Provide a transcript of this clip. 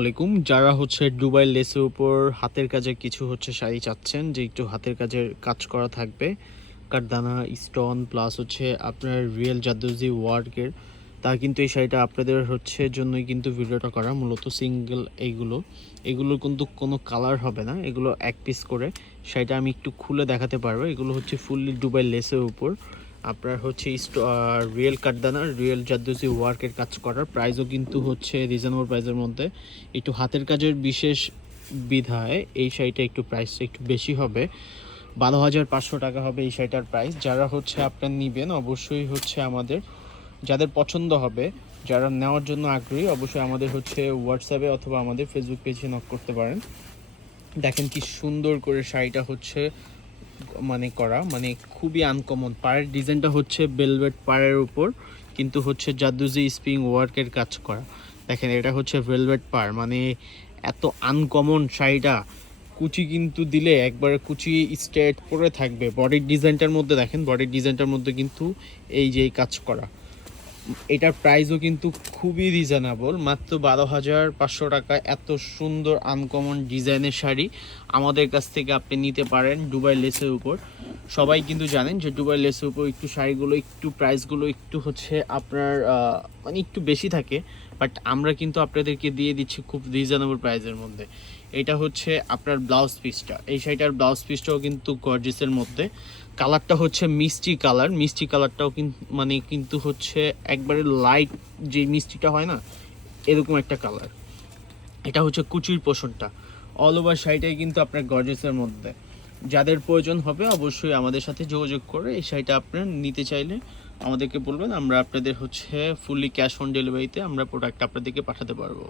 আলাইকুম। যারা হচ্ছে দুবাই লেসের উপর হাতের কাজে কিছু হচ্ছে শাড়ি চাচ্ছেন, যে একটু হাতের কাজের কাজ করা থাকবে কাঠদানা স্টোন প্লাস হচ্ছে আপনার রিয়েল জাদুজি ওয়ার্কের তা কিন্তু এই শাড়িটা আপনাদের হচ্ছে জন্যই কিন্তু ভিডিওটা করা, মূলত সিঙ্গেল এইগুলো। এগুলো কিন্তু কোনো কালার হবে না, এগুলো এক পিস করে। শাড়িটা আমি একটু খুলে দেখাতে পারব, এগুলো হচ্ছে ফুললি দুবাই লেসের উপর। আপনার হচ্ছে রিয়েল কাঠদানা রিয়েল জাদুজি ওয়ার্কের কাজ করার প্রাইসও কিন্তু হচ্ছে রিজনেবল প্রাইসের মধ্যে। একটু হাতের কাজের বিশেষ বিধায় এই শাড়িটা একটু প্রাইসটা একটু বেশি হবে। বারো হাজার পাঁচশো টাকা হবে এই শাড়িটার প্রাইস যারা হচ্ছে আপনার নিবেন, অবশ্যই হচ্ছে আমাদের, যাদের পছন্দ হবে, যারা নেওয়ার জন্য আগ্রহী, অবশ্যই আমাদের হচ্ছে হোয়াটসঅ্যাপে অথবা আমাদের ফেসবুক পেজে নক করতে পারেন। দেখেন কি সুন্দর করে শাড়িটা হচ্ছে মানে করা মানে খুবই আনকমন পায়ের ডিজাইনটা হচ্ছে বেলভেট পায়ের উপর, কিন্তু হচ্ছে জাদুজি স্প্রিং ওয়ার্কের কাজ করা। দেখেন, এটা হচ্ছে ভেলভেট পার মানে এত আনকমন শাড়িটা। কুচি কিন্তু দিলে একবারে কুচি স্ট্রেট করে থাকবে। বডির ডিজাইনটার মধ্যে দেখেন বডির ডিজাইনটার মধ্যে কিন্তু এই যে কাজ করা। এটার প্রাইসও কিন্তু খুবই রিজনেবল মাত্র বারো হাজার পাঁচশো টাকা। এত সুন্দর আনকমন ডিজাইনের শাড়ি। আমাদের কাছ থেকে আপনি নিতে পারেন দুবাই লেসের উপর। সবাই কিন্তু জানেন যে দুবাই লেসের উপর একটু শাড়িগুলো, একটু প্রাইসগুলো একটু হচ্ছে আপনার মানে একটু বেশি থাকে। বাট আমরা কিন্তু আপনাদেরকে দিয়ে দিচ্ছি খুব রিজনেবল প্রাইসের মধ্যে। এটা হচ্ছে আপনার ব্লাউজ পিসটা এই শাড়িটার ব্লাউজ পিসটাও কিন্তু গর্জেসের মধ্যে। কালারটা হচ্ছে মিষ্টি কালার মিষ্টি কালারটাও কিন্তু মানে কিন্তু হচ্ছে একবারে লাইট যে মিষ্টিটা হয় না, এরকম একটা কালার এটা হচ্ছে কুচির পোষণটা। অল ওভার শাড়িটাই কিন্তু আপনার গর্জেসের মধ্যে। যাদের প্রয়োজন হবে অবশ্যই আমাদের সাথে যোগাযোগ করে এই শাড়িটা আপনার নিতে চাইলে আমাদেরকে বলবেন, আমরা আপনাদের হচ্ছে ফুললি ক্যাশ অন ডেলিভারিতে আমরা প্রোডাক্ট আপনাদেরকে পাঠাতে পারব।